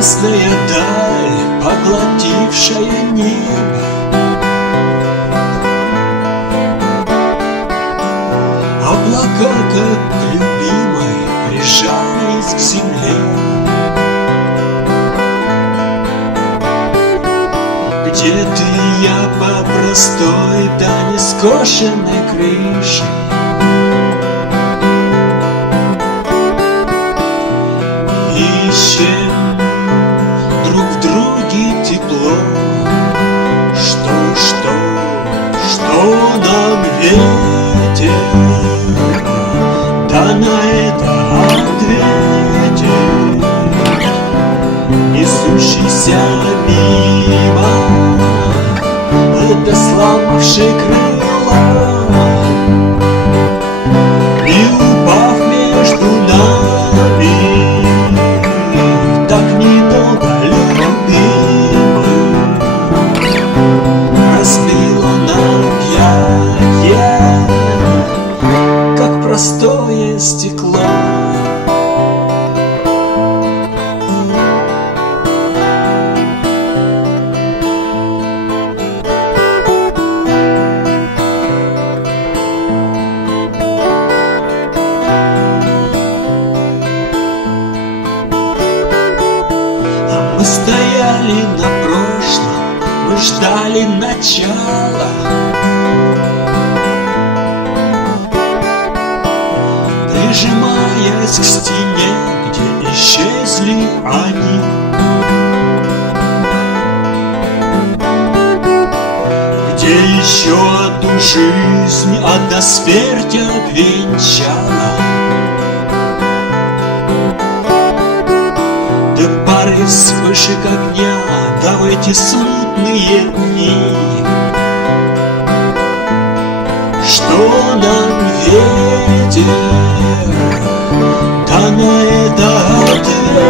Ясная даль, поглотившая небо, облака, как к любимой, прижались к земле. Где ты и я по простой, да нескошенной крыше? Ищем друг в друге тепло. Что нам ветер? Да на это ответит несущийся мимо, это сломавший крыло и упав между нами, так недолго любимый, разбило на объятия, как простое стекло. Мы стояли на прошлом, мы ждали начала. Прижимаясь к стене, где исчезли они. Где еще одну жизнь одна смерть обвенчала. Да пары вспышек огня, да в эти смутные дни. Что нам ветер? Да на это ответит